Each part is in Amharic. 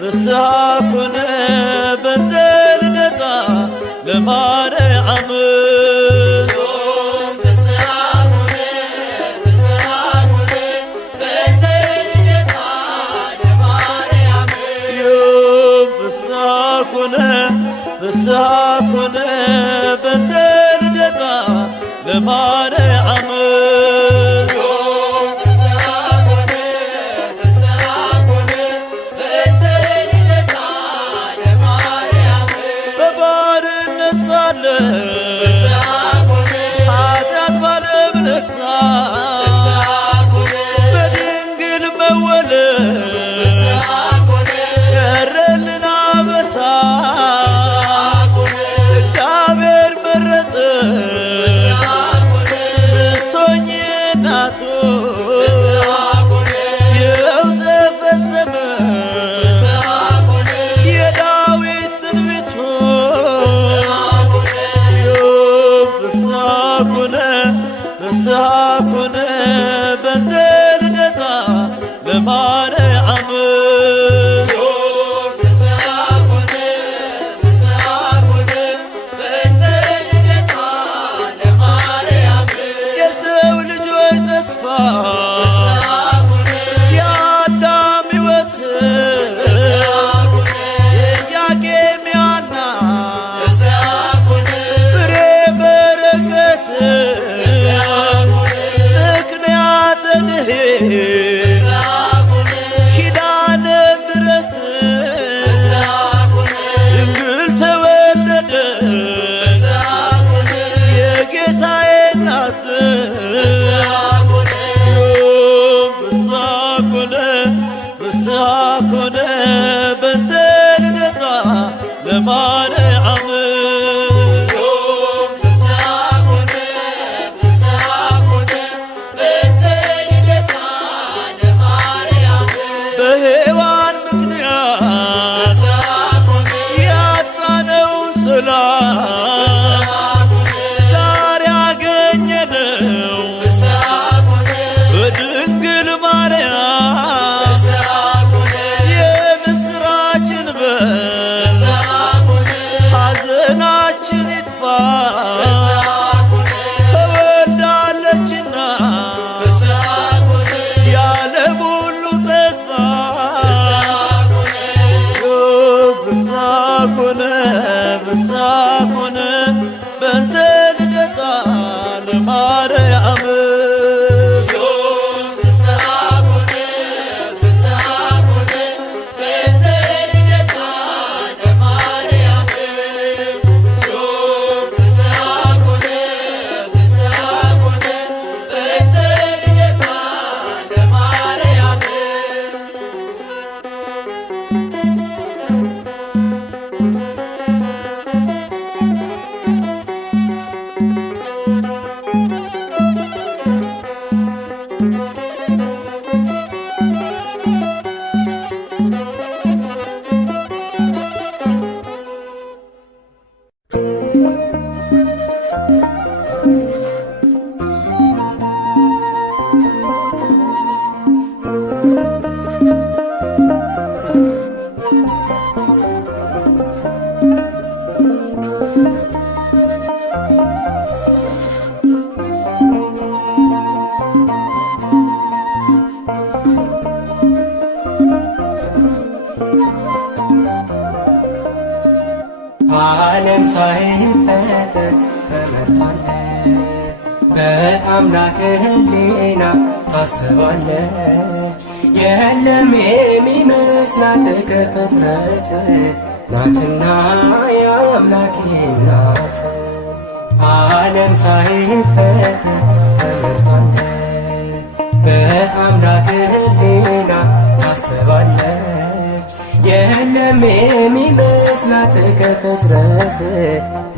ፍስሐኩነ በእንተ ልደታ ለማርያም ፍስሐኩነ በእንተ ልደታ ለማርያም ኃጢአት ባለም ነግሣ በድንግል መወለድ ቀረልን አበሳ እግዚአብሔር መረጠሽ ልትሆኚ እናቱ ይኸው ተፈጸመ የዳዊት ትንቢቱ ፍስሐኩነ በእንተ ልደታ ለማርያም የሰው ልጆች ተስፋ የአዳም ሕይወት የኢያቄም የሐና ፍሬ በረከት ኪዳነ ምሕረት ድንግል ተወለደች የጌታዬ እናት ፍስሐኩነ በእንተ ልደታ ለማርያም በሔዋን ምክንያት ያጣነውን ሰላም ዛሬ አገኘነው በድንግል ማርያም የምስራችን በል ሐዘናችን ይጥፋ ተወልዳለችና የዓለም ሁሉ ተስፋ ፍስሐኩነ በእንተ ልደታ ለማርያም ዓለም ሳይፈጠር ተመርጣለች፣ በአምላክ ሕሊና ታስባለች። የለም የሚመስላት ከፍጥረት ናትና የአምላክ ናት። ዓለም ሳይፈጠር ተመርጣለች፣ በአምላክ ሕሊና ታስባለች። የለም የሚመስላት ከፍጥረት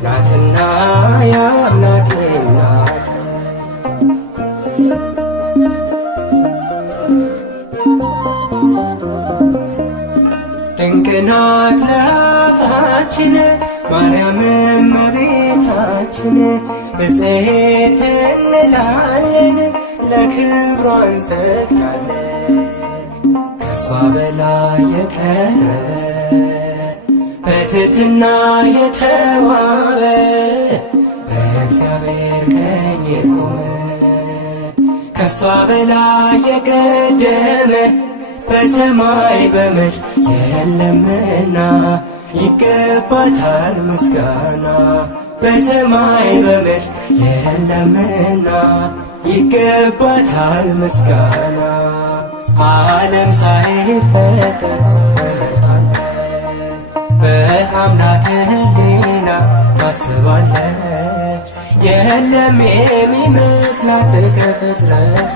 ናትና የአምላክ ናት። ድንቅ ናት ለአፋችን ማርያም እመቤታችን። ብፅዕት እንላለን ለክብሯ እንሰግዳለን። ከሷ በላይ የቀረበ በትሕትና የተዋበ በእግዚአብሔር ቀኝ የቆመ ከሷ በላይ የቀደመ በሰማይ በምድር የለምና ይገባታል ምስጋና። በሰማይ በምድር የለምና ይገባታል ምስጋና። ዓለም ሳይፈጠር በአምላክ ሕሊና ታስባለች። የለም የሚመስላት ከፍጥረት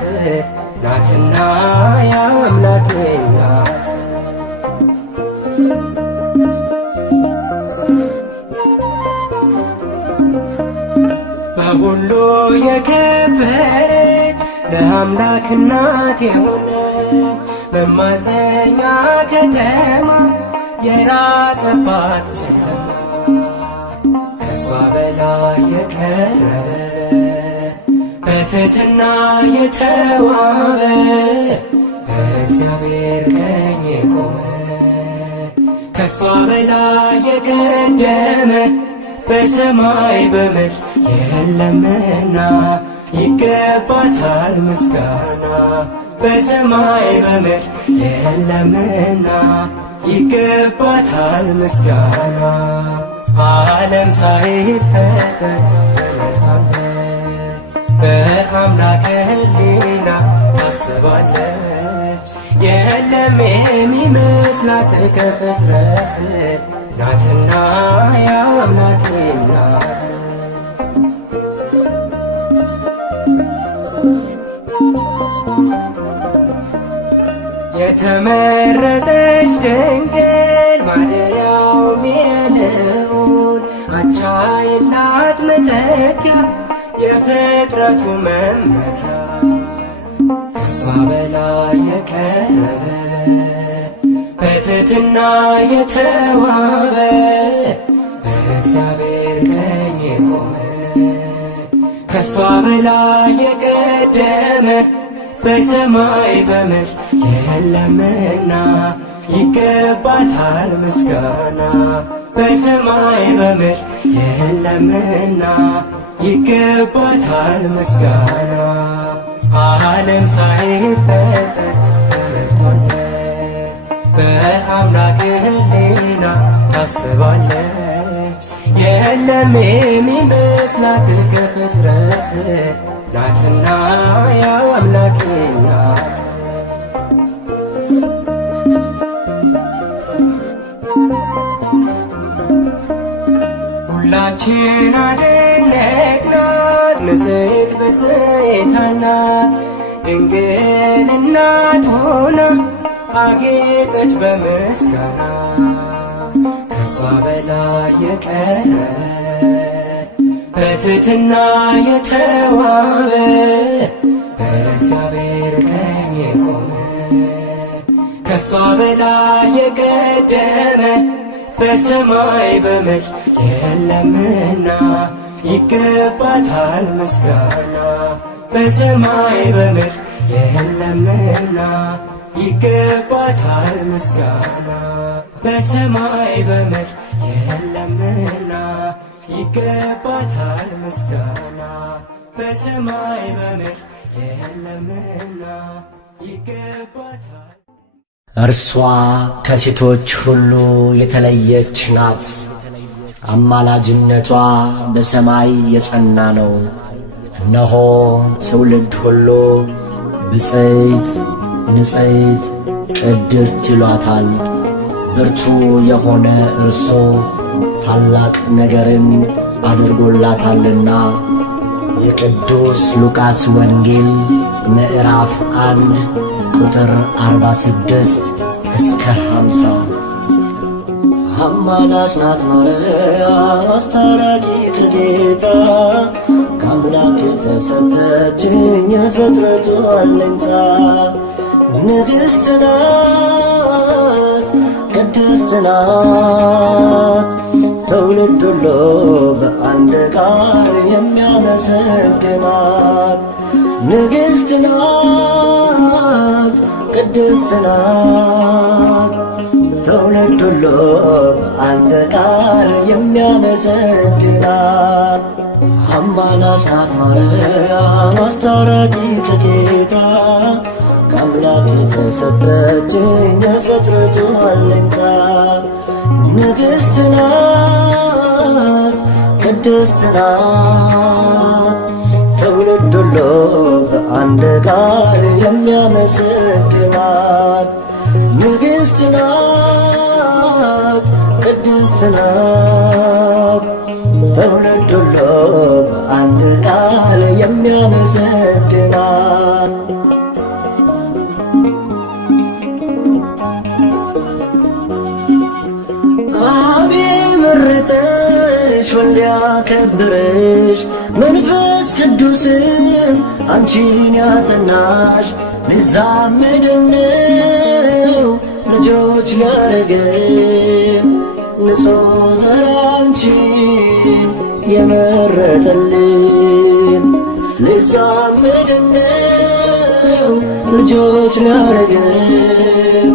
ናትና ያው አምላኬ ናት። በሁሉ የከበረች ለአምላክ እናት የሆነች መማፀኛ ከተማ የራቀባት ጨለማ ከሷ በላይ የቀረበ በትሕትና የተዋበ በእግዚአብሔር ቀኝ የቆመ ከሷ በላይ የቀደመ በሰማይ በምድር የለምና ይገባታል ምስጋና። በሰማይ በምድር የለምና ይገባታል ምስጋና። ዓለም ሳይፈጠር በአምላክ ሕሊና ታስባለች። የለም የሚመስላት ከፍጥረት ናትና ያው አምላኬ ናት። የተመረጠች ድንግል ማደሪያውም የልዑል አቻ የላት መተኪያ የፍጥረቱ መመኪያ ከሷ በላይ የቀረበ በትሕትና የተዋበ በእግዚአብሔር ቀኝ የቆመ ከሷ በላይ የቀደመ በሰማይ በምድር የለምና ይገባታል ምስጋና። በሰማይ በምድር የለምና ይገባታል ምስጋና። ዓለም ሳይፈጠር ተመርቷለች በአምላክ ሕሊና ታስባለች። የለም የሚመስላት ከፍጥረት ናትና ያው አምላኬ ናት። ሁላችን አደነቅናት ንጽሕት ብፅዕት ናት ድንግል እናት ሆና አጌጠች በምስጋና ከሷ በላይ የቀረበ በትሕትና የተዋበ በእግዚአብሔር ቀኝ የቆመ ከሷ በላይ የቀደመ በሰማይ በምድር የለምና ይገባታል ምስጋና። በሰማይ በምድር የለምና ይገባታል ምስጋና። በሰማይ በምድር የለምና ይገባታል ምስጋና። በሰማይ በምድር የለምና ይገባታል። እርሷ ከሴቶች ሁሉ የተለየች ናት። አማላጅነቷ በሰማይ የጸና ነው። እነሆ ትውልድ ሁሉ ብፅዕት ንጽሕት ቅድስት ይሏታል። ብርቱ የሆነ እርሱ ታላቅ ነገርን አድርጎላታልና። የቅዱስ ሉቃስ ወንጌል ምዕራፍ 1 ቁጥር 46 እስከ 50። አማላጅ ናት ማርያም አስታራቂ ከጌታ ከአምላክ የተሰጠችኝ የፍጥረቱ አለኝታ። ንግሥት ናት ቅድስት ቅድስት ናት። ትውልድ ሁሉ በአንድ ቃል የሚያመሰግናት ንግሥት ናት፣ ቅድስት ናት። ትውልድ ሁሉ በአንድ ቃል የሚያመሰግናት አማላጅ ናት ማርያም አስታራቂ ከጌታ ከአምላክ የተሰጠችኝ የፍጥረቱ አለኝታ ንግሥት ናት፣ ቅድስት ናት። ትውልድ ሁሉ በአንድ ቃል የሚያመሰግናት ንግሥት ናት፣ ቅድስት ናት። ትውልድ ሁሉ በአንድ ቃል የሚያመሰግናት አብ መረጠሽ ወልድ ያከበረሽ መንፈስ ቅዱስም አንቺን ያጸናሽ ልዛመድነው ልጆች ሊያረገን ንጹሕ ዘር አንቺን የመረጠልን ልዛመድነው ልጆች ሊያረገን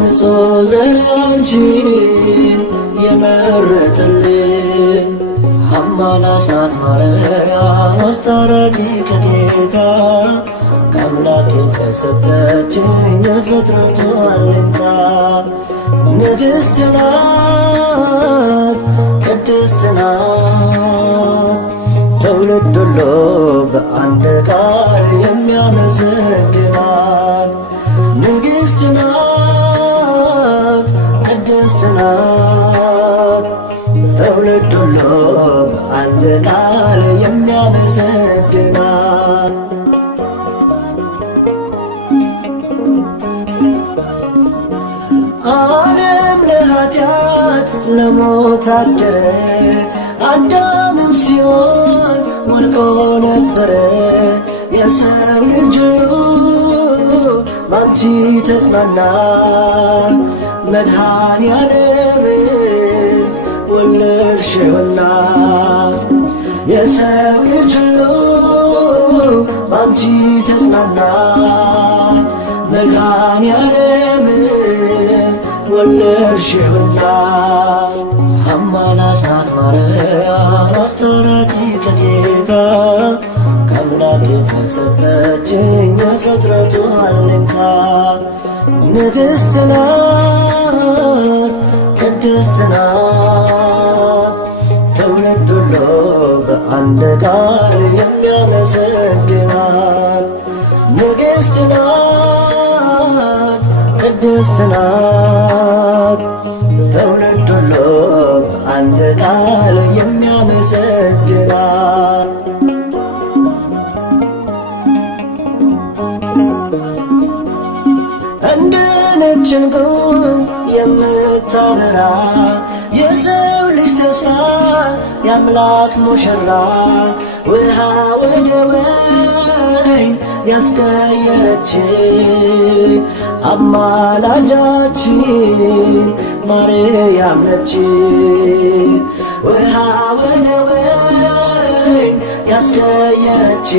ንጹሕ ዘር አንቺን የመረጠልን አማላጅ ናት ማርያም አስታራቂ ከጌታ ከአምላክ የተሰጠችኝ የፍጥረቱ አለኝታ ንግሥት ናት፣ ቅድስት ናት። ትውልድ ሁሉ በአንድ ቃል የሚያመሰግናት ንግሥት ናት፣ ቅድስት ናት። ትውልድ ሁሉ በአንድ ቃል የሚያመሰግናት ዓለም ለኃጢአት ለሞት አደረ አዳምም ሲሆን ወድቆ ነበረ የሰው ልጅ ባንቺ ተጽናና መድኃኔዓለምን ወለድሽውና የሰው ልጅ ባንቺ ተጽናና መድኃኔዓለምን ወለድሽውና አማላጅ ናት ማርያም አስታራቂ ከጌታ ከአምላክ የተሰጠችኝ የፍጥረቱ አለኝታ ንግሥት ናት፣ ቅድስት ናት። ትውልድ ሁሉ በአንድ ቃል የሚያመሰግናት ንግሥት ናት፣ ቅድስት ናት። ትውልድ ሁሉ በአንድ ቃል የሚያመሰግናት እንደ ነጭ ዕንቁ የምታበራ የሰው ልጅ ተስፋ የአምላክ ሙሽራ ውሃ ወደ ወይን ያስቀየረች አማላጃችን ማርያም ነች። ውሃ ወደ ወይን ያስቀየረች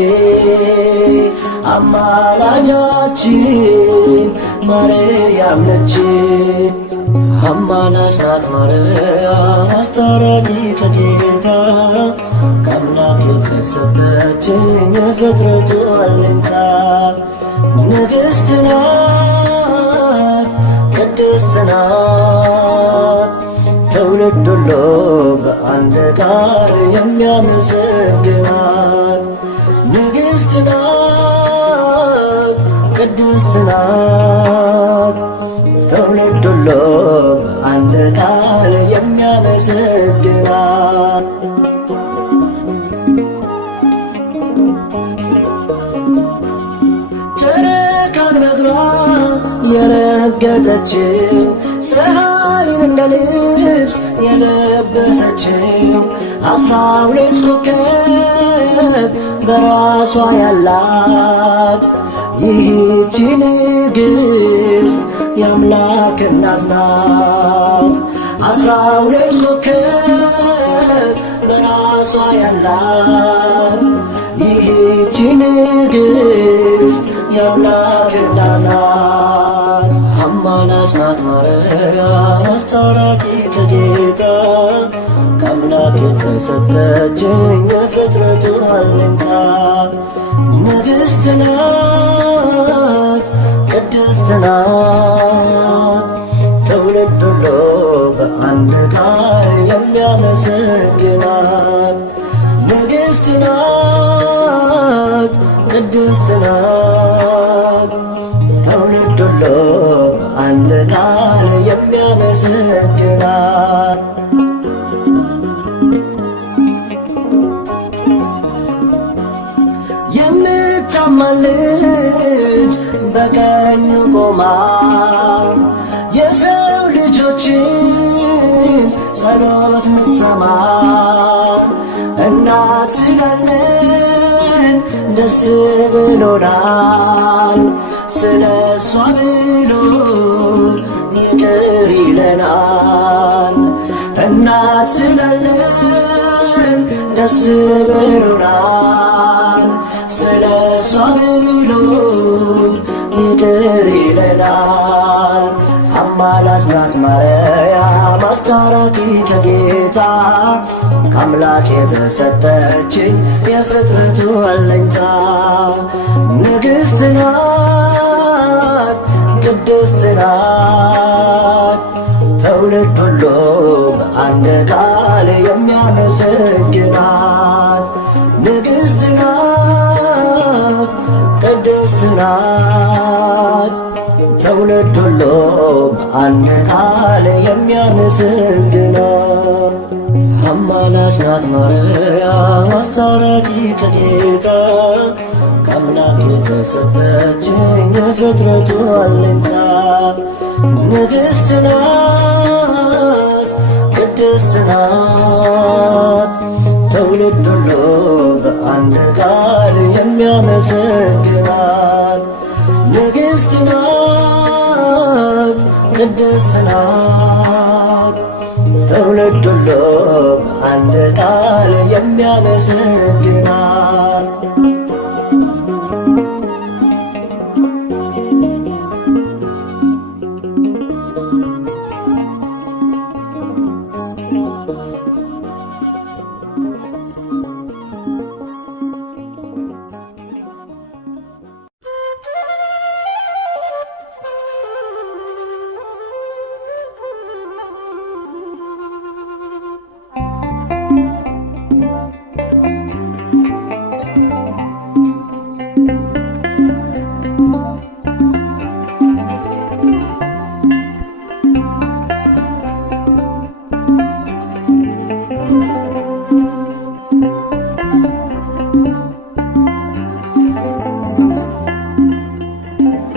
አማላጃችን ማርያም ነች። አማላጅ ናት ማርያም አስታራቂ ከጌታ ከአምላክ የተሰጠችኝ የፍጥረቱ አለኝታ ንግሥት ናት፣ ቅድስት ናት። ትውልድ ሁሉ በአንድ ቃል የሚያመሰግናት ንግሥት ናት፣ ቅድስት ናት። ትውልድ ሁሉ በአንድ ቃል የሚያመሰግናት ጨረቃን በእግሯ የረገጠችው ፀሐይን እንደ ልብስ የለበሰችው 12 ኮከብ በራሷ ያላት ይህች ንግሥት የአምላክ እናት ናት። 12 ኮከብ በራሷ ያላት ይህች ንግሥት የአምላክ እናት ናት። አማላጅ ናት ማርያም አስታራቂ ከጌታ ከአምላክ የተሰጠችኝ የፍጥረቱ አለኝታ ንግሥት ናት ቅድስት ናት ትውልድ ሁሉ በአንድ ቃል የሚያመሰግናት ንግሥት ናት ቅድስት ናት ትውልድ ሁሉ በአንድ ቃል የሚያመሰግናት የምታማልድ በቀኙ ቆማ የሰው ልጆችን ጸሎት ምትሰማ እናት ስላለን ደስ ብሎናል። ስለ እሷ ብሎ ይቅር ይለናል። እናት ስላለን ደስ ብሎናል። ስለ እሷ ብሎ ይቅር ይለናል። አማላጅ ናት ማርያም አስታራቂ ከጌታ ከአምላክ የተሰጠችኝ የፍጥረቱ አለኝታ ንግሥት ናት ቅድስት ናት ትውልድ ሁሉ በአንድ ቃል የሚያመሰግናት ንግሥት ናት ቅድስት ናት ትውልድ ሁሉ በአንድ ቃል የሚያመሰግናት አማላጅ ናት ማርያም አስታራቂ ከጌታ ከአምላክ የተሰጠችኝ የፍጥረቱ አለኝታ ንግሥት ናት ቅድስት ናት ትውልድ ሁሉ በአንድ ቃል የሚያመሰግናት ንግሥት ናት ቅድስት ናት ትውልድ ሁሉ በአንድ ቃል የሚያመሰግናት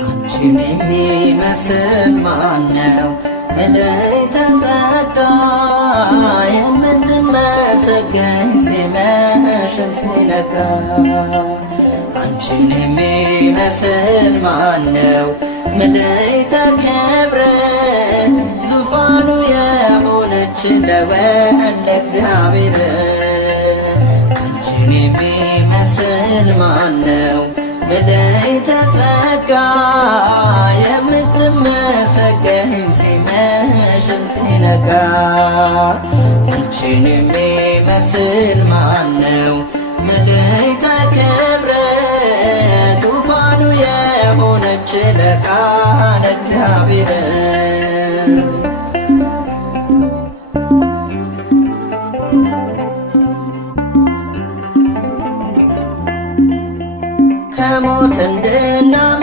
አንቺን የሚመስል ማነው? እለይ ተጸጋ የምትመሰገኝ ሲመሽም ሲነጋ አንቺን የሚመስል ማነው? ምልዕተ ክብር ዙፋኑ የሆነች ለወልደ እግዚአብሔር አንቺን የሚመስል ማነው? ምልዕተ ጸጋ የምትመሰገኝ ሲመሽም ሲነጋ አንቺን የሚመስል ማነው? ምልዕተ ክብር ዙፋኑ የሆነች ለቃለ እግዚአብሔር ከሞት እንድናመልጥ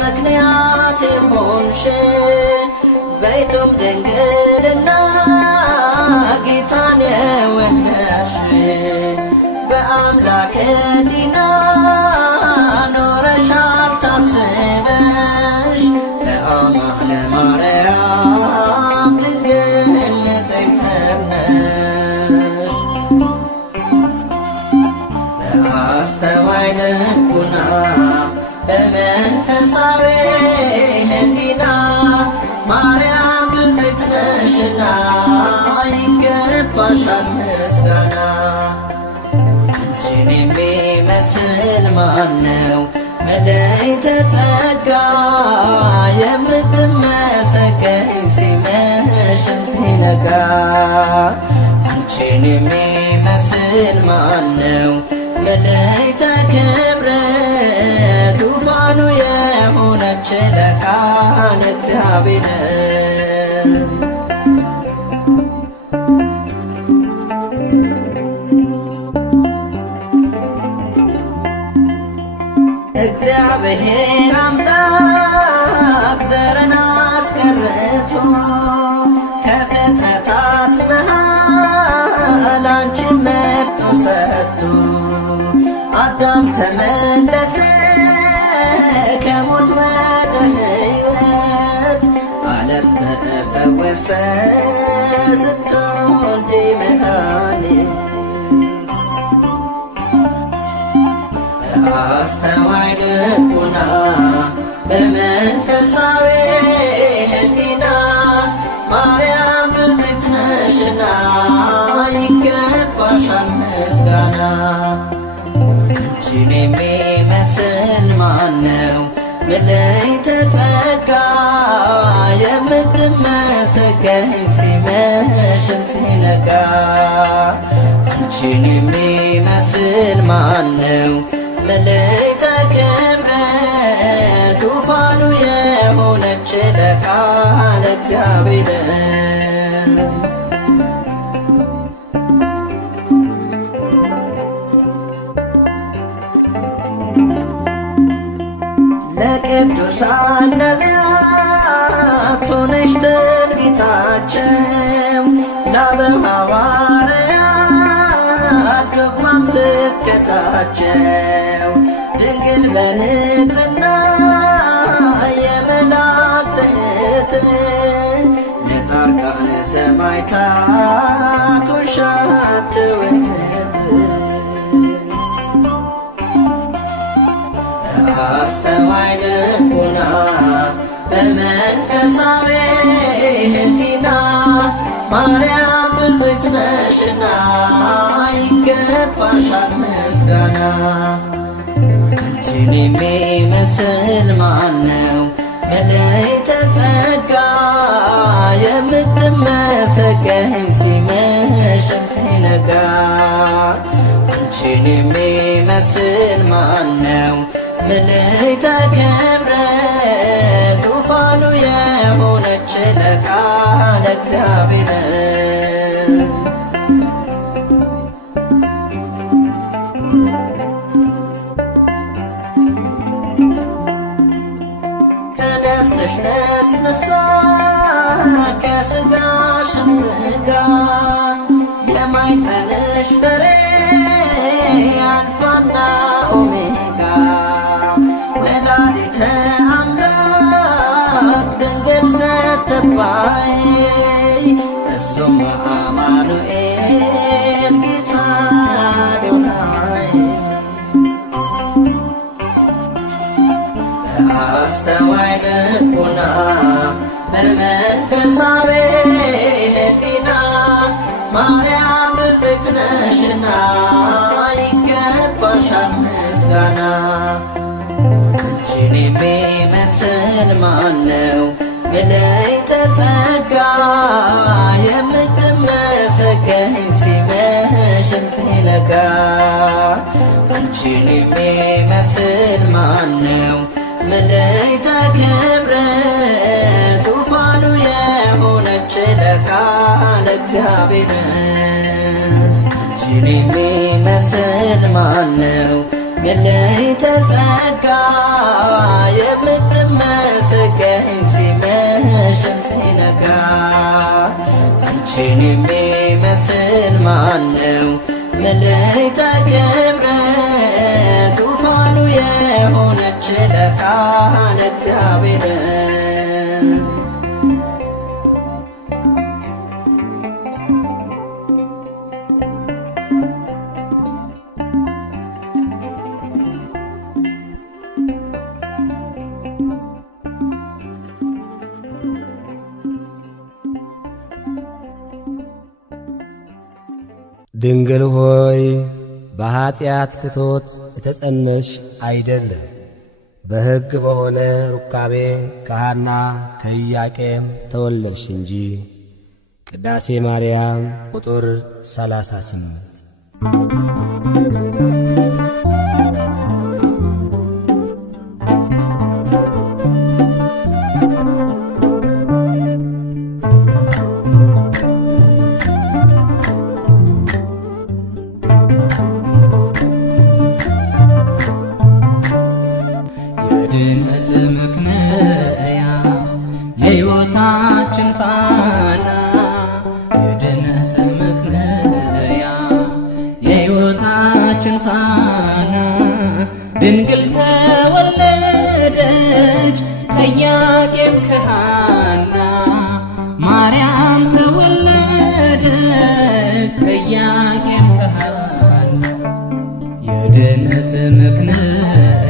ምክንያት የሆንሽ በይቱም ድንግልና ጌታን የወለድሽ በአምላክ ሕሊና ኖረሻል ታስበሽ ለማርያም ድንግል ንጽሕት ነሽ በአስተዋይ ልቡና በመንፈሳዊ ሕሊና ማርያም ብፅዕት ነሽና ይገባሻል ምስጋና። አንቺን የሚመስል ማነው መላእክተ ጸጋ የምትመሰገኝ ሲመሽም ሲነጋ። አንቺን የሚመስል ማነው መላእክተ ክብር ዙፋኑ የሆነች ለቃለ እግዚአብሔር። እግዚአብሔር አምላክ ዘርን አስቀርቶ ከፍጥረታት መሃል አንቺን መርጦ ሰጥቶ አዳም ተመለሰ ከሞት ወደ ሕይወት ዓለም ተፈወሰ ስትወልጂ መድኃኒት። አስተዋይ ልቡና በመንፈሳዊ ሕሊና ማርያም ብፅዕት ነሽና ይገባሻል ምስጋና። አንቺን የሚመስል ማነው መላእክተ ጸጋ የምትመሰገኝ ሲመሽም ሲነጋ። አንቺን የሚመስል ማነው መላእክተ ክብር ዙፋኑ የሆነች ለቃለ እግዚአብሔር። ለቅዱሳን ነቢያት ሆነሽ ትንቢታቸው ለአበው ሐዋርያት ዶግማም ስብከታቸው ድንግል በንጽሕና የመላእክት እህት ለጻድቃነ ሰማዕታት ሆንሻቸው እህት። አስተዋይ ልቡና በመንፈሳዊ ሕሊና ማርያም ብፅዕት ነሽና ይገባሻል ምስጋና። አንቺን የሚመስል ማነው መላእክተ ጸጋ የምትመሰገኝ ሲመሽም ሲነጋ። አንቺን የሚመስል ማነው መላእክተ ክብር ዙፋኑ የሆነች ለቃለ እግዚአብሔር። ከነፍስሽ ነስንሳ ከሥጋሽም ሥጋ የማኅፀንሽ ፍሬ አልፋና ኦሜጋ ወላዲተ አምላክ ድንግል ስትባይ እሱም አማኑኤል ጌታ አዶናይ። አስተዋይ ልቡና በመንፈሳዊ ሕሊና ማርያም ብፅዕት ነሽና ይገባሻል ምስጋና። አንቺን የሚመስል ማነው መላእክተ ጸጋ የምትመሰገኝ ሲመሽም ሲነጋ። አንቺን የሚመስል ማነው መላእክተ ክብር ዙፋኑ የሆነች ለቃለ እግዚአብሔር። አንቺን የሚመስል ማነው መላእክተ ጸጋ የምትመሰገኝ ሲመሽም ሲነጋ። አንቺን የሚመስል ማነው መላእክተ ክብር ዙፋኑ የሆነች ለቃለ እግዚአብሔር። ድንግል ሆይ በኀጢአት ፍቶት የተጸነስሽ አይደለም፣ በሕግ በሆነ ሩካቤ ከሐና ከኢያቄም ተወለድሽ እንጂ። ቅዳሴ ማርያም ቁጥር 38። የድነት ምክንያት የሕይወታችን ፋና፣ የድነት ምክንያት የሕይወታችን ፋና፣ ድንግል ተወለደች ከኢያቄም ከሐና፣ ማርያም ተወለደች ከኢያቄም ከሐና። የድነት ምክንያት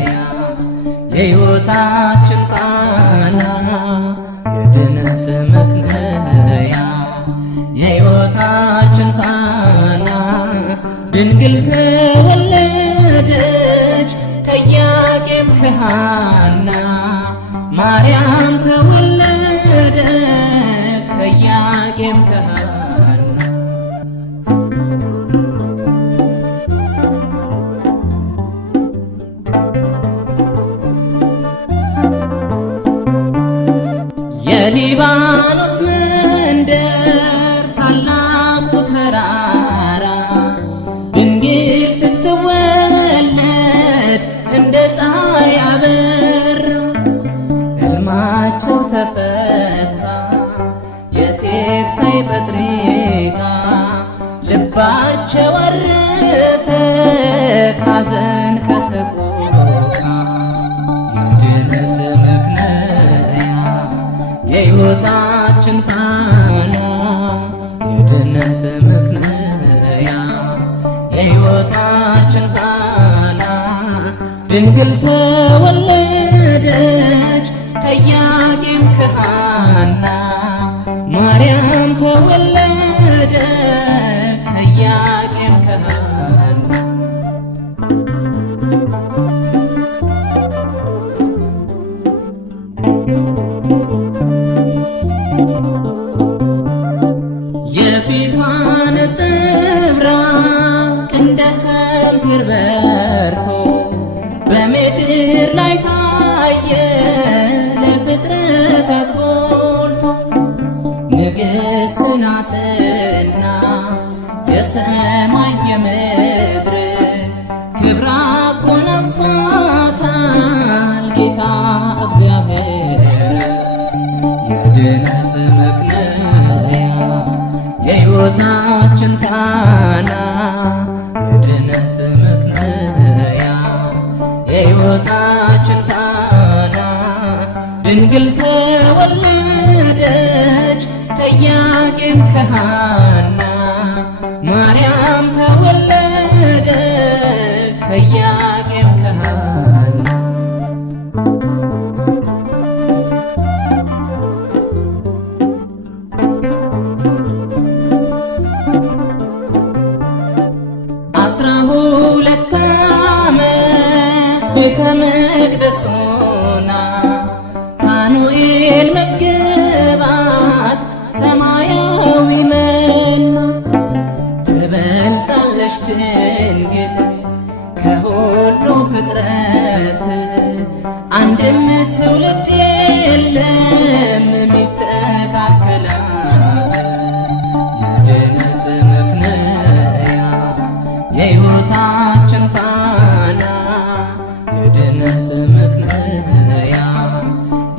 የሕይወታችን ፋና፣ የድነት ምክንያት የሕይወታችን ፋና፣ ድንግል ተወለደች ከኢያቄም ከሐና፣ ማርያም ተወለደች ከኢያቄም ከሐና። የሊባኖስ መንደር ታላቁ ተራራ ድንግል ስትወለድ እንደ ፀሐይ አበራ። ሕልማቸው ተፈታ የቴርፋይ ጴጥሪቃ፣ ልባቸው አረፈ ካዘን ከሰቆቃ። የድነት ምክንያት የሕይወታችን ፋና፣ የድነት ምክንያት የሕይወታችን ፋና፣ ድንግል ተወለደች ከኢያቄም ከሐና፣ ማርያም ተወለደች ከኢያቄም ከሐና። የፊቷ ነጸብራቅ እንደ ሰምፔር በርቶ በምድር ላይ ታየ ለፍጥረታት ጎልቶ። ንግሥት ናትና የሰማይ የምድር ክብር አጎናጽፏታል ጌታ እግዚአብሔር። የድነት ምክንያት የሕይወታችን ፋና፣ የድነት ምክንያት የሕይወታችን ፋና፣ ድንግል ተወለደች ከኢያቄም ከሐና፣ ማርያም ተወለደች ከኢያቄም ከሐና። ሁለት ዓመት ቤተ መቅደስ ሆና ፋኑኤል መገባት ሰማያዊ መና። ትበልጣለች ድንግል ከሁሉ ፍጥረት፣ አንድም ትውልድ የለም የሚተካከላት። የድነት ምክንያት የሕይወታችን ፋና፣ የድነት ምክንያት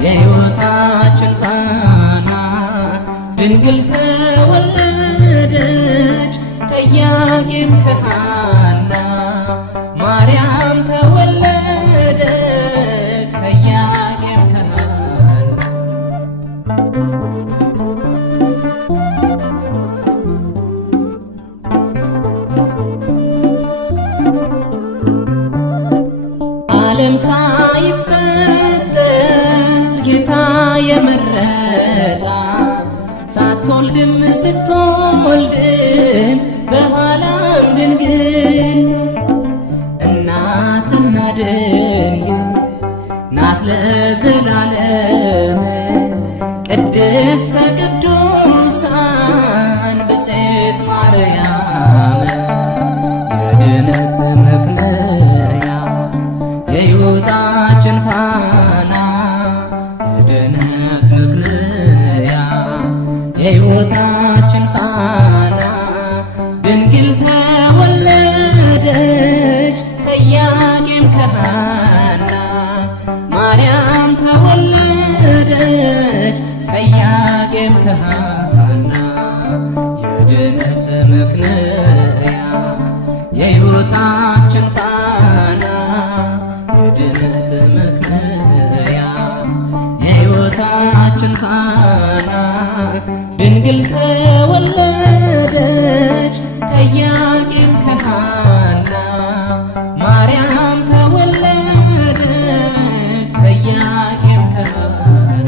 የሕይወታችን ፋና፣ ድንግል ተወለደች ከኢያቄም ከሐና፣ ማርያም ተወለደች ከኢያቄም ከሐና። ዓለም ሳይፈጠር ጌታ የመረጣት፣ ሳትወልድም ስትወልድም በኋላ ድንግል እናትና ድንግል ናት ለዘላለም ቅድስተ ቅዱሳን ብፅዕት ማርያም የድነት መክለያ የሕይወታችን ፋና የድነት መክለያ የሕይወታችን ፋና ድንግል ተወለደች ከኢያቄም ከሐና ማርያም ተወለደች ከኢያቄም ከሐና የድነት መክለያ የሕይወታችን ፋና የድነት መክለያ የሕይወታችን ፋና ድንግል ተወለደች ከኢያቄም ከሐና ማርያም ተወለደች ከኢያቄም ከሐና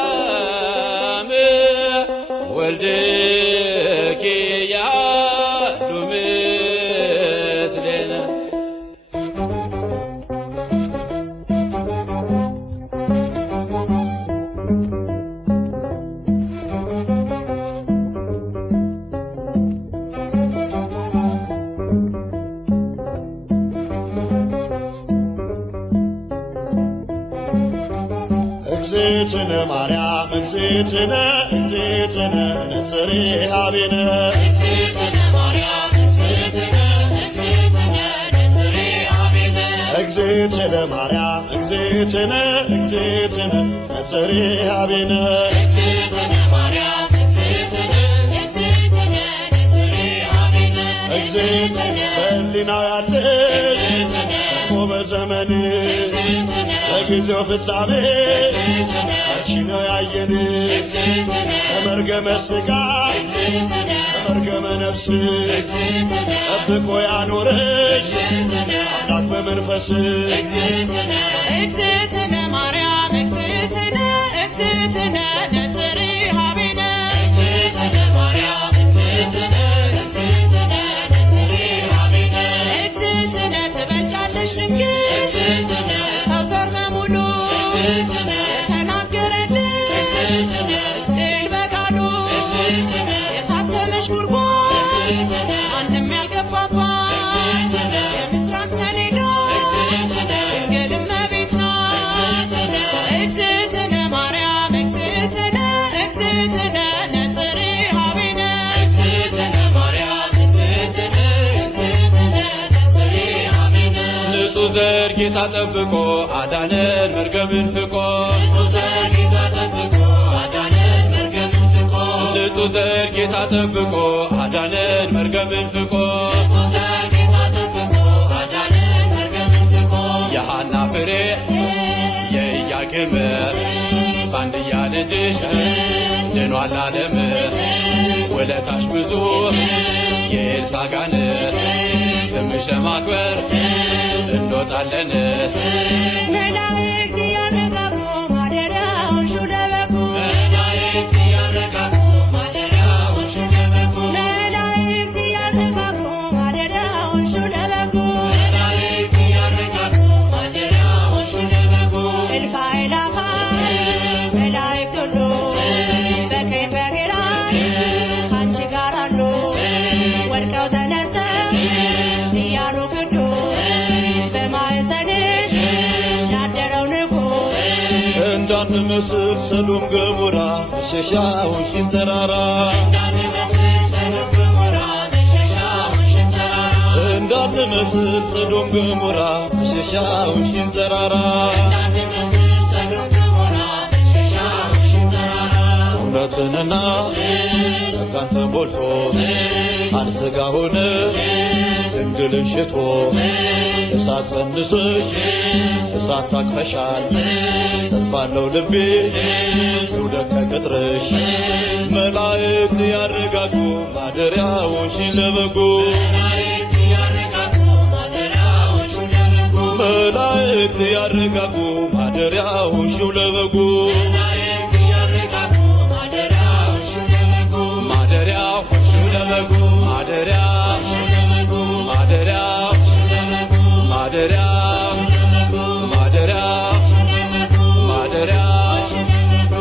ሰላም ወልድኪ ያሉ ምስሌነ እግዝእትነ ማርያም እግዝእትነ እግዝእትነ ነጽሬ ኀቤነ እግዝእትነ ማርያም እግዝእትነ እግዝእትነ ነጽሬ ኀቤነ እግዝእትነ በሕሊናው ያለሽ እኮ በዘመንሽ በጊዜው ፍጻሜ አንቺ ነው ያየን ከመርገመ ሥጋ ከመርገመ ነፍስ ጠብቆ ያኖረሽ አምላክ በመንፈስ እግዝእትነ ማርያም እግዝእትነ እግዝእትነ ነጽሬ ኀቤነ እግዝእትነ ትበልጫለሽ ድንግል ሰው ዘር በሙሉ የተናገረልሽ ሕዝቅኤል በቃሉ የታተመሽ ጉድጓድ ማንም ያልገባባት የምስራቅ ሰሌዳ ድንግል እመቤት ናት። እግዝእትነ ማርያም እግዝእትነ እግዝእትነ ነጽሬ ኀቤነ ንጹሕ ዘር ጌታ ጠብቆ አዳነን መርገምን ፍቆ ንጹሕ ዘር ጌታ ጠብቆ አዳነን መርገምን ፍቆ የሐና ፍሬ የኢያቄም ባንድያ ልጅሽ ድኗል ዓለም ውለታሽ ብዙ የኤልሳጋን ስምሽ ማክበር እንወጣለን መላእክት እያረጋጉ ማደሪያውን ሹለበኩ መላእክት እያረጋጉ ማደሪያውን ሹለበኩ መላእክት እያረጋጉ ማደሪያውን ሹለበኩ እልፍ አእላፋት መላእክት ሁሉ በቀኝ በግራ ከአንቺ ጋር አሉ ወድቀው ተነስተው እያሉ ቅዱስ በማኅፀንሽ ያደረው ንጉሥ እንዳንመስል ሰዶም ገሞራ መሸሻውን ተራራ እንዳንመስል ሰዶም ገሞራ መሸሻውን ተራራ ምሕረትንና ጸጋን ተሞልቶ ቃል ሥጋ ሆነ ድንግልን ሽቶ እሳት ጸንሰሽ እሳት ታቅፈሻል ተስፋለው ልቤ ይውደቅ ከቅጥርሽ መላእክት ያረጋጉ ማደሪያዎሽን ለበጉ መላእክት ያረጋጉ ማደሪያዎሽን ለበጉ ማደሪያዎሽን ለበጉ ማደሪያዎሽን ለበጉ ማደሪያዎሽን ለበጉ ማደሪያዎሽን ለበጉ ማደሪያዎሽን ለበጉ ማደሪያዎሽን ለበጉ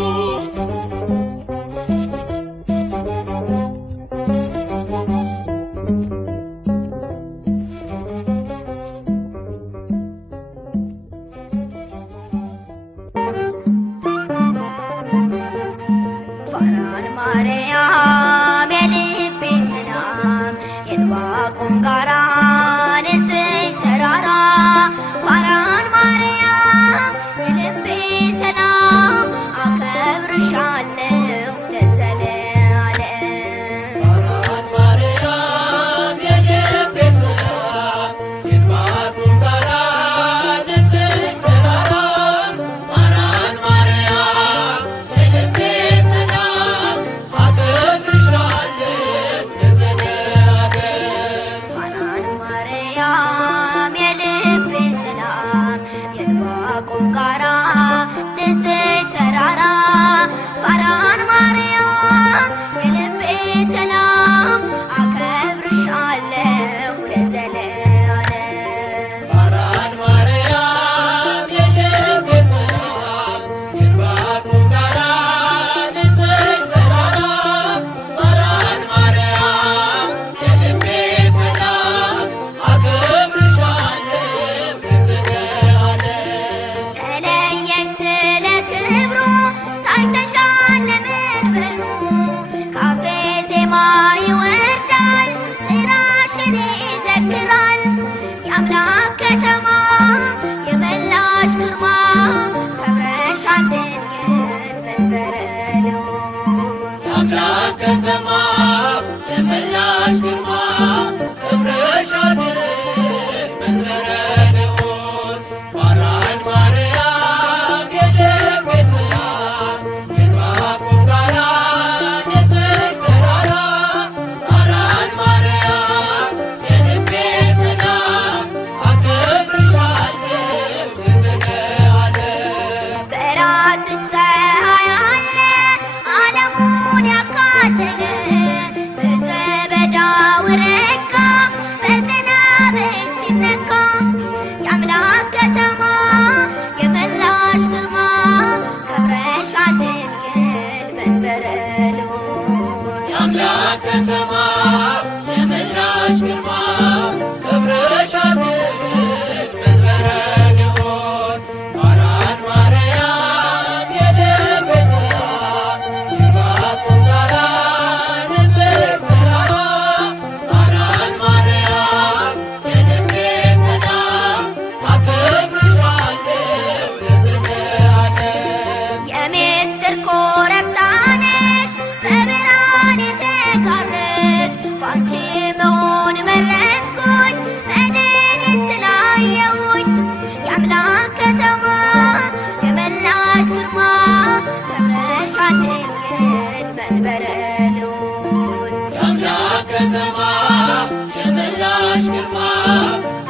ፋራን ማርያም የልቤ ሰላም የዕንባቆም ጋራ ንጽሕት ተራራ ፋራን ማርያም የልቤ ሰላም አከብርሻለሁ ለዘለዓለም። ፋራን ማርያም የልቤ ሰላም የዕንባቆም ጋራ ንጽሕት ተራራ ፋራን ማርያም የልቤ ሰላም አከብርሻለሁ ለዘለዓለም። ፋራን ማርያም የልቤ ሰላም የዕንባቆም ጋራ ንጽሕት ተራራ ፋራን ማርያም የልቤ ሰላም አከብርሻለሁ ለዘለዓለም። ፋራን ማርያም የልቤ ሰላም የዕንባቆም ጋራ ንጽሕት ተራራ ፋራን ማርያም የልቤ ሰላም አከብርሻለሁ ለዘለዓለም። ተለየሽ ስለ ክብሩ ታይተሻል ለመንበሩ ካፌ ዜማ ይወርዳል ስራሽን ይዘክራል የአምላክ ከተማ የመላሽ ግርማ ከብረሻል ድንግል መንበረ ልዑል። የአምላክ ከተማ የመላሽ ግርማ ከብረሻል መንበረ ልዑል። ፋራን ማርያም የልቤ ሰላም የዕንባቆም ጋራ ንጽሕት ተራራ ፋራን ማርያም የልቤ ሰላም አከብርሻለሁ ለዘለዓለም። በራስሽ ፀሐይ አለ ዓለሙን ያካለለ ምድረ በዳው ረጋ በዝናብሽ ሲነካ የአምላክ ከተማ የመላሽ ግርማ ከብረሻል ድንግል መንበረ ልዑል። የአምላክ ከተማ የመላሽ ግርማ ከብረሻል መንበረ ልዑል። ፋራን ማርያም የልቤ ሰላም የዕንባቆም ጋራ ንጽሕት ተራራ ፋራን ማርያም የልቤ ሰላም አከብርሻለሁ ለዘለዓለም። የምስጢር ኮረብታ ነሽ በብርሃን የተጋረድሽ ባንቺ መሆን መረጥኩኝ መድንን ስላየሁኝ የአምላክ ከተማ የመላሽ ግርማ ከብረሻል ድንግል መንበረ ልዑል። የአምላክ ከተማ የመላሽ ግርማ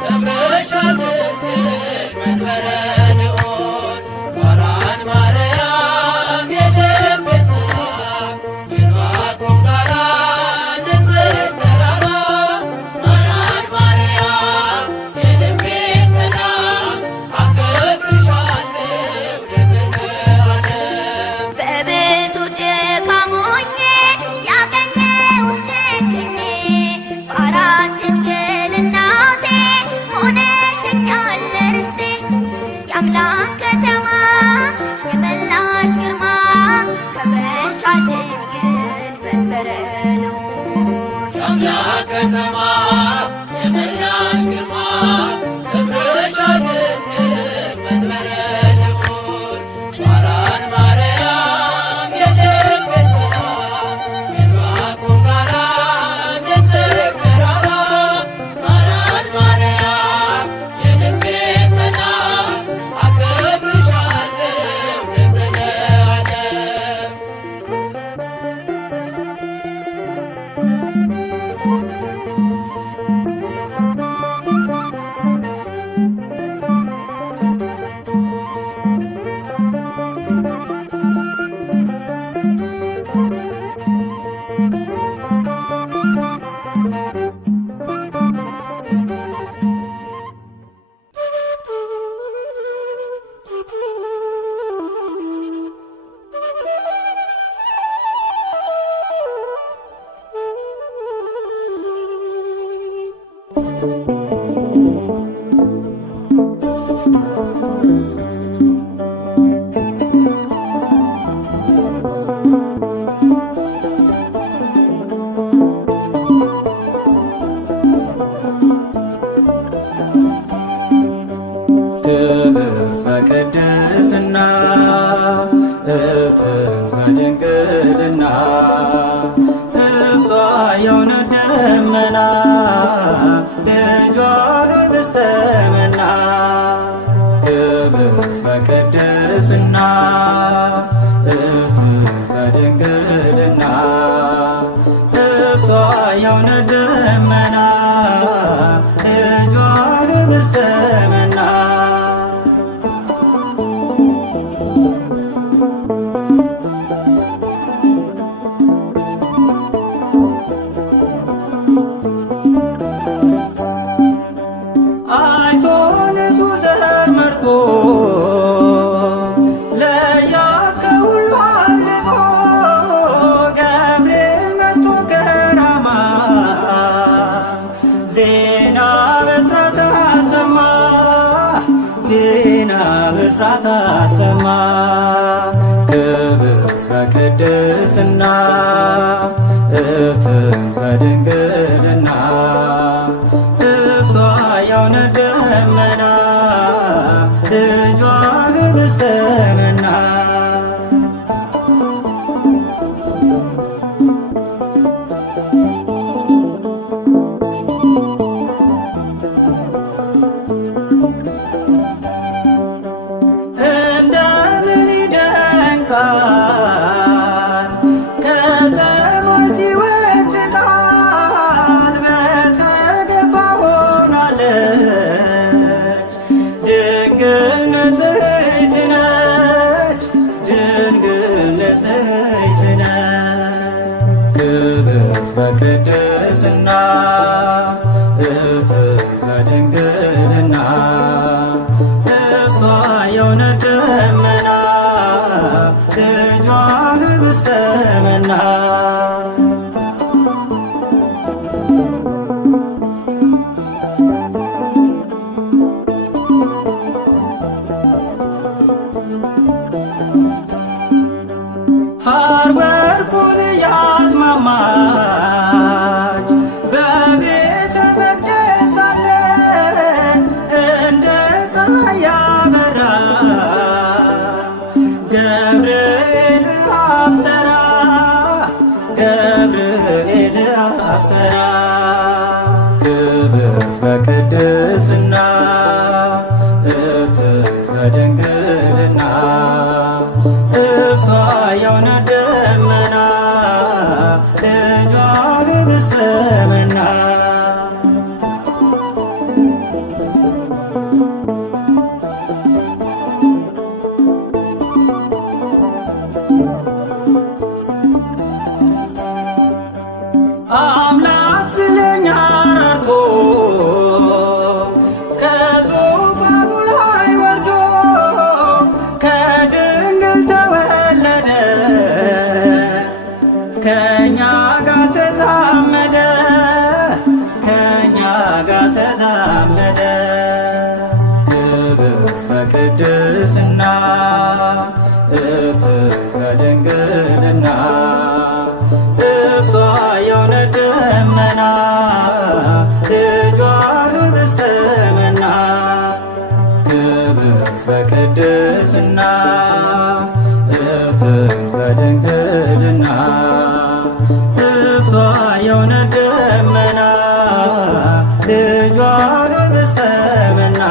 ከብረሻል ድንግል መንበረ ልዑል። ፋራን ማርያም የልቤ ሰላም የዕንባቆም ጋራ ንጽሕት ተራራ ፋራን ማርያም የልቤ ሰላም አከብርሻለሁ ለዘለዓለም። በብዙ ድካም ሆኜ ያገኘሁሽ ችግኜ ፋራን ድንግል እናቴ ሆነሽኛል ርስቴ የአምላክ ከተማ የመላሽ ግርማ ከብረሻል ድንግል መንበረ ልዑል። የአምላክ ከተማ የመላሽ ግርማ ከብረሻል ድንግል መንበረ ልዑል። ፋራን ማርያም የልቤ ሰላም ክብርት በቅድስና እትም በድንግልና እሷ የእውነት ደመና ልጇ ኅብስተ መና። ክብርት በቅድስና እትም በድንግልና እሷ የእውነት ደመና ልጇ ኅብስተ መና። አይቶ ንጹሕ ዘር መርጦ ለያዕቆብ ከሁሉ አብልጦ ገብርኤል መጥቶ ከራማ ዜና ብስራት አሰማ ዜና ብስራት አሰማ። ክብርት በቅድስና እትም በድንግልና እሷ የእውነት ደመና ልጇ ኅብስተ መና። እንደምን ይደንቃል ከሰማይ ሲወርድ ቃል በተገባ ሆናለች ድንግል ንጽሕት ነች ድንግል ንጽሕት ነች። ክብርት በቅድስና እትም በድንግልና እሷ የእውነት ደመና ልጇ ኅብስተ መና። ሐር ወርቁን ያስማማች በቤተ መቅደስ ሳለ እንደ ፀሐይ ያበራ ገብርኤል አብሰራ ገብርኤል አብሰራ። ክብርት በቅድስና እትም በድንግልና እሷ የእውነት ደመና ልጇ ኅብስተ መና። አምላክ ስለኛ ራርቶ ከዙፋኑ ላይ ወርዶ ከድንግል ተወለደ ከእኛ ጋር ተዛመደ ከእኛ ጋር ተዛመደ። ክብርት በቅድስና እትም በድንግልና እሷ የእውነት ደመና ልጇ ኅብስተ መና። ክብርት በቅድስና እትም በድንግልና እሷ የእውነት ደመና ልጇ ኅብስተ መና።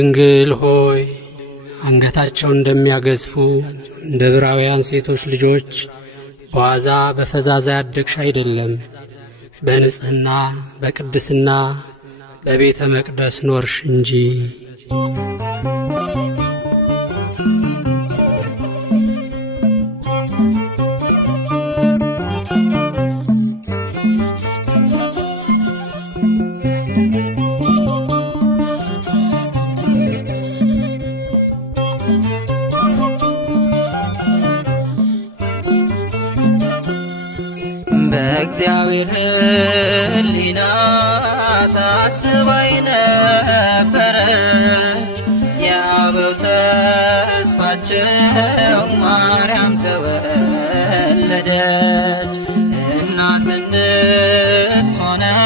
ድንግል ሆይ አንገታቸውን እንደሚያገዝፉ እንደ ዕብራውያን ሴቶች ልጆች በዋዛ በፈዛዛ ያደግሽ አይደለም። በንጽሕና በቅድስና በቤተ መቅደስ ኖርሽ እንጂ። በእግዚአብሔር ሕሊና ታስባይ ነበረች የአበው ተስፋቸው ማርያም ተወለደች። እናት እንድትሆነው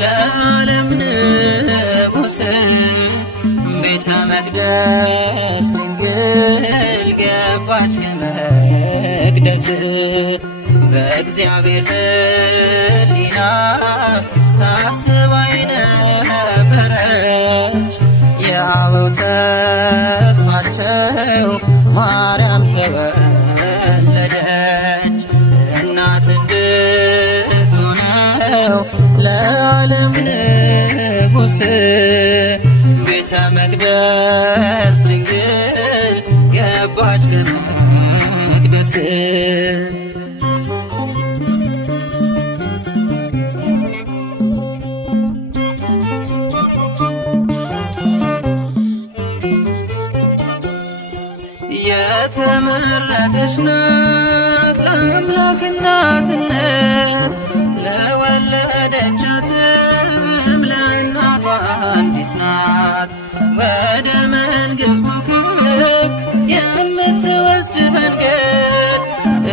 ለዓለም ንጉሥ ቤተ መቅደስ ድንግል ገባች ከመቅደስ። በእግዚአብሔር ሕሊና ታስባይ ነበረች የአበው ተስፋቸው ማርያም ተወለደች። እናት እንድትሆነው ለዓለም ንጉሥ ቤተ መቅደስ ድንግል ገባች ከመቅደስ። የተመረጠች ናት ለአምላክ እናትነት ለወለደቻትም ለእናቷ አንዲት ናት። ወደ መንግሥቱ ክብር የምትወስድ መንገድ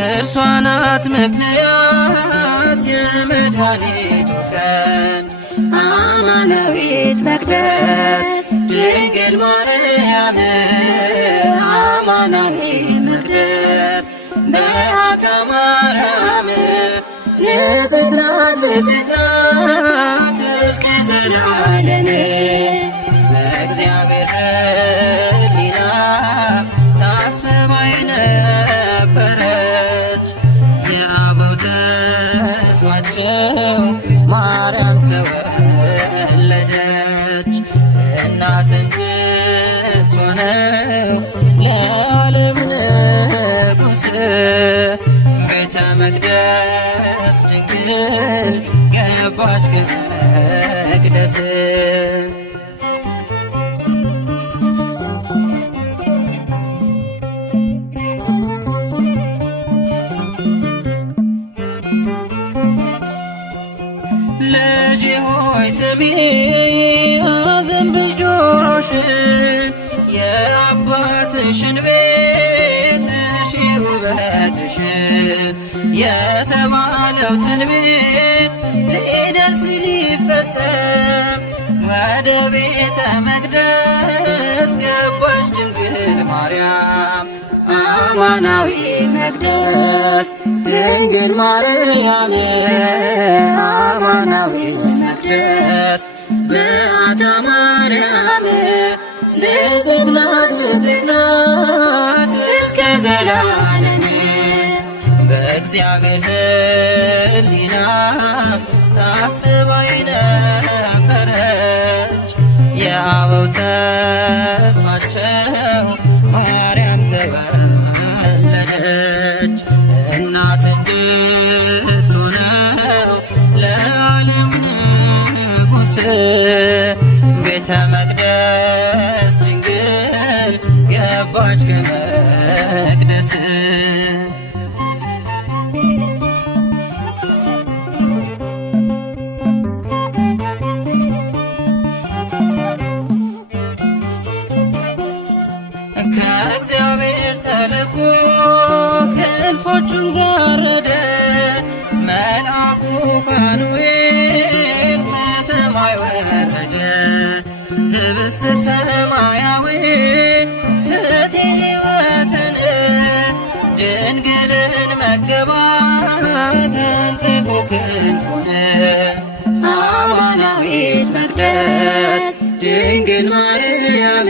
እርሷ ናት ምክንያት የመድኃኒቱ ቀን። አማናዊት መቅደስ ድንግል ማርያም አማናዊት መቅደስ በዓታ ማርያም ንጽሕት ናት ንጽሕት ናት እስከ ዘላለም። በእግዚአብሔር ሕሊና ታስባይ ነበረች የአበው ተስፋቸው ማርያም ተወለደች። እናት እንድትሆነው ለዓለም ንጉሥ ቤተ መቅደስ ድንግል ገባች ከመቅደስ። ልጄ ሆይ ስሚ አዘንብል ጆሮሽን የአባትሽን ቤት እሺ ውበትሽን የተባለው ትንቢት ሊደርስ ሊፈጸም ወደ ቤተ መቅደስ ገባች ድንግል ማርያም አማናዊት መቅደስ ድንግል ማርያም አማናዊት መቅደስ በዓታ ማርያም ንጽሕት ናት ንጽሕት ናት እስከ ዘላለም። በእግዚአብሔር ሕሊና ታስባይ ነበረች የአበው ተስፋቸው ማርያም ተወለደች። እናት እንድትሆነው ለዓለም ንጉሥ ቤተ መቅደስ ድንግል ገባች ከመቅደስ። ከእግዚአብሔር ተልኮ ክንፎቹን ጋረደ መልአኩ ፋኑኤል ከሰማይ ወረደ። ህብስተ ሰማያዊ ስእቲ ሕይወትን ድንግልን መገባት ተንጽፎ ክንፉን አማናዊት መቅደስ ድንግል ማርያም ማርያም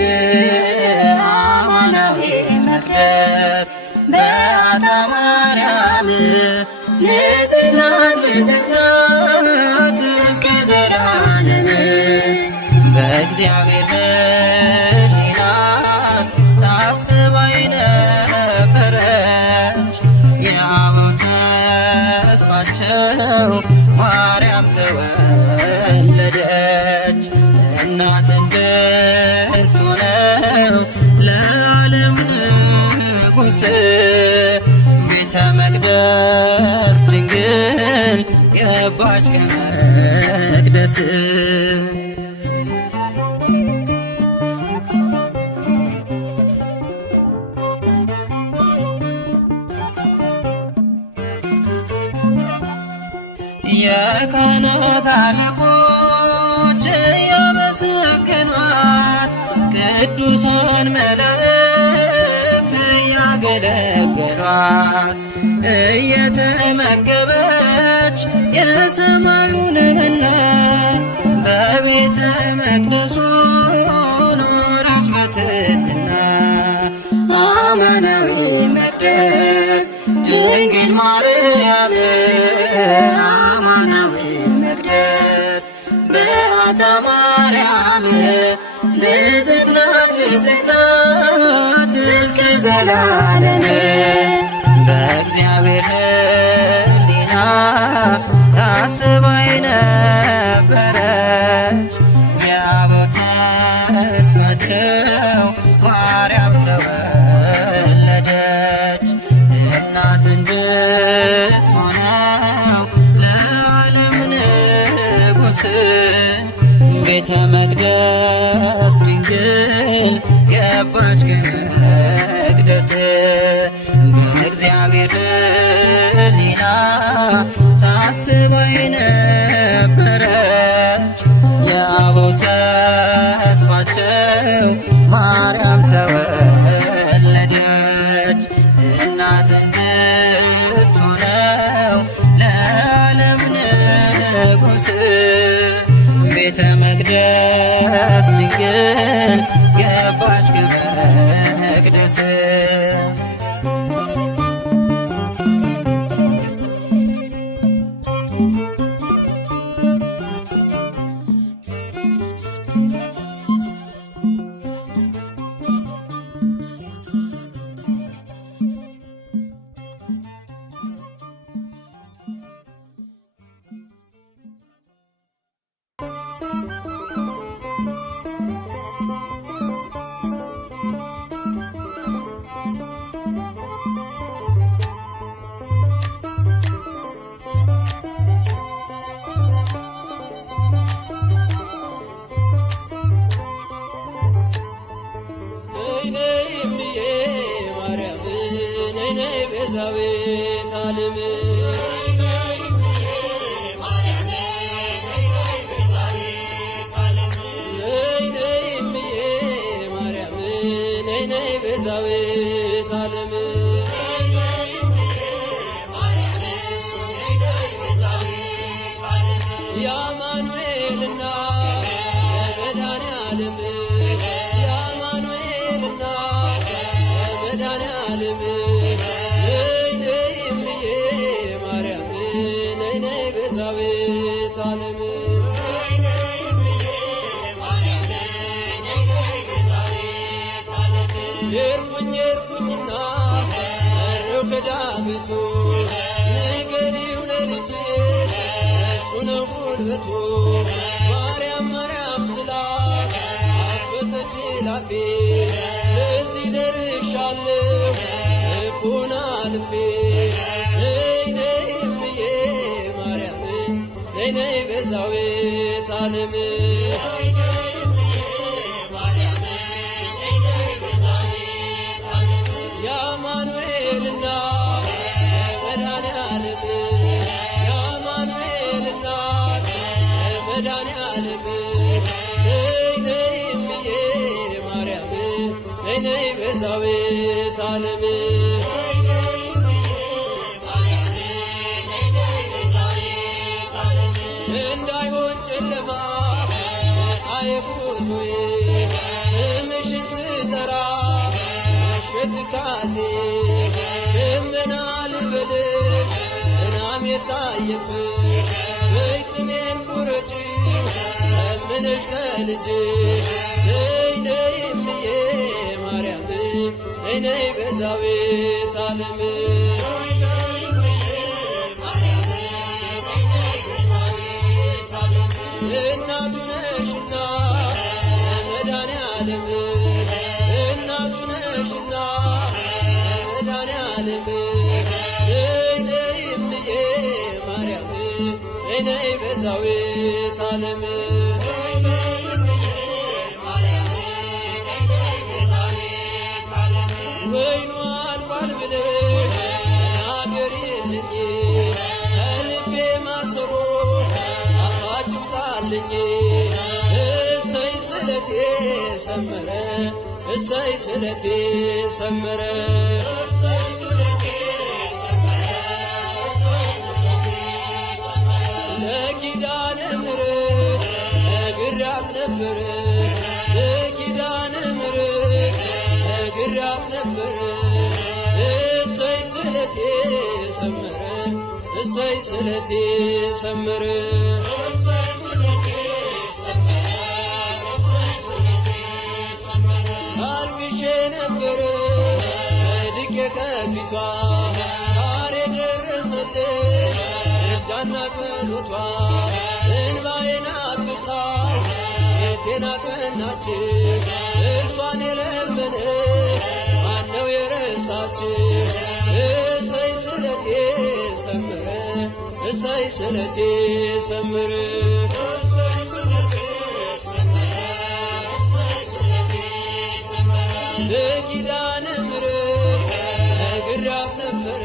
አማናዊት መቅደስ በዓታ ማርያም ንጽሕት ናት ንጽሕት ናት እስከ ዘላለም በእግዚአብሔር ሕሊና ታስባ የነበረች የአበው ተስፋቸው ማርያም ተወለደች እናት እንድትሆነው ለዓለም ንጉሥ ቤተ መቅደስ ድንግል ገባች ከመቅደስ የካህናት አለቆች እያመሰገኗት ቅዱሳን መላእክት እያገለገሏት እየተመገበች የሰማዩን መና በቤተ መቅደሱ ኖረች በትሕትና አማናዊት መቅደስ ድንግል ማርያም አማናዊት መቅደስ በዓታ ማርያም ንጽሕት ናት ንጽሕት ናት እስከ ዘላለም በእግዚአብሔር ሕሊና ታስባ የነበረች የአበው ተስፋቸው ማርያም ተወለደች እናት እንድትሆነው ለዓለም ንጉሥ ቤተ መቅደስ ድንግል ገባች ከመቅደስ በእግዚአብሔር ሕሊና ታስባ የነበረች የአበው ተስፋቸው ማርያም ተወለደች እናት እንድትሆነው ለዓለም ንጉሥ ቤተ መቅደስ ድንግል ገባች ከመቅደስ ቤዛዊተ ዓለም ቤዛዊተ ዓለም የአማኑኤልና የመድኃኔዓለም የአማኑኤልና የመድኃኔዓለም ነይ ነይ እምዬ ማርያም ነይ ነይ ቤዛዊተ ዓለም የርኩኝና እረው ከዳገቱ ንገሪው ለልጅሽ እሱ ነው ጉልበቱ ማርያም ማርያም ስላት አፈተች ላፌ ለዚህ ደርሻለሁ ልቡና ልቤ ነይ ነይ እምዬ ማርያም ነይ ነይ ቤዛዊተ ዓለም የአማኑኤልና የመድኃኔዓለም የአማኑኤልና የመድኃኔዓለም ነይ ነይ እምዬ ማርያም ነይ ነይ ቤዛዊተ ዓለም እንዳይሆን ጨለማ አይጉዞዬ መከራ ሸትካዜ ደመና ልበልሽ ዝናብ የታየብሽ በይጥሜን ቁረጪ ለምነሽ ከልጅሽ ነይ ነይ እምዬ ማርያም ነይ ነይ ቤዛዊተ ዓለም እናቱ ነሽና መድኃኔዓለም እናቱ ነሽና መድኃኔዓለም ነይ ነይ እምዬ ማርያም ነይ ነይ ቤዛዊተ ዓለም ወይኑ አልቋል ብለሽ ተናገሪልኝ ከልቤ ማሰሮ አፋችሁ ጣልኝ እሰይ ስለቴ ሰመረ እሰይ ስለቴ ሰመረ ለኪዳነ ምሕረት ነግሬያት ነበር ለኪዳነ ምሕረት ነግሬያት ነበር እሰይ ስለቴ ሰመረ እሰይ ስለቴ ሰመረ አልቅሼ ነበር ወድቄ ከፊቷ ዛሬ ደረሰልኝ እርጃና ጸሎቷ እንባዬን አብሳው ቤቴን አቀናች እሷን የለመነ ማነው የረሳች እሰይ ስለቴ ሰመረ እሰይ ስለቴ ሰመረ ለኪዳነ ምሕረት ነግሬያት ነበር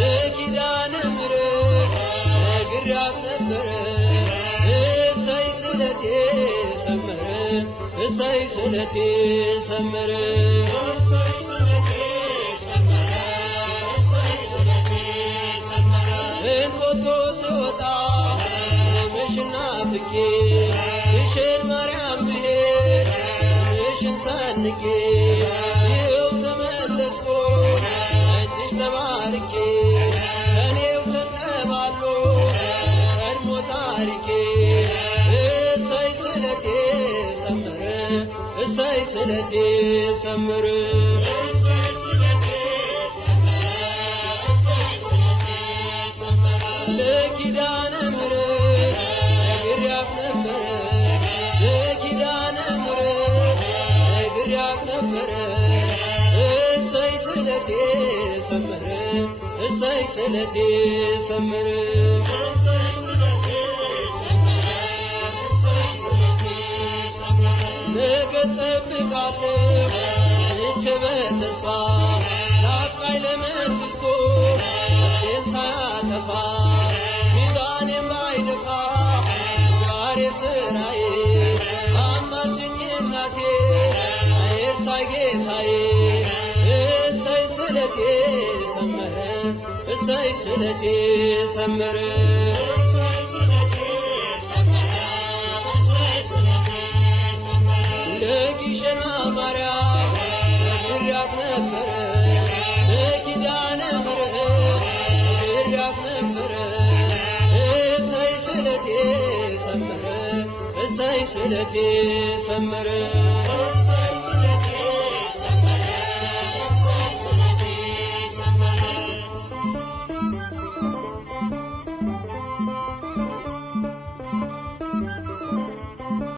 ለኪዳነ ምሕረት ነግሬያት ነበር እሰይ ስለቴ ሰመረ እሰይ ስለቴ ሰመረ እንጦጦ ስወጣ ምሽና ብቄ ግሸን ማርያም ብሄድ ምሽን ሰንቄ ይኸው ተመለስኩ እጅሽ ተባርኬ ከኔው ተቀባሎ ቀድሞ ታሪኬ እሰይ ስለቴ ሰመረ እሰይ ስለቴ ሰመረ ለኪዳነ ምሕረት ነግሬያት ነበር ለኪዳነ ምሕረት ነግሬያት ነበር እሰይ ስለቴ ሰመረ እሰይ ስለቴ ሰመረ ነገ እጠብቃለሁ እቼ በተስፋ ናፍቃኝ ለመንግሥቱ ነፍሴን ሳያጠፋ ሚዛኔም ባይደፋ ዛሬ ስራዬ አማልጅኝ እናቴ አይርሳኝ ጌታዬ እሰይ ስለቴ ሰመረ እሰይ ስለቴ ሰመረ ለግሸን ማርያም ነግሬያት ነበር ለኪዳነ ምሕረት ነግሬያት ነበር እሰይ ስለቴ ሰመረ እሰይ ስለቴ ሰመረ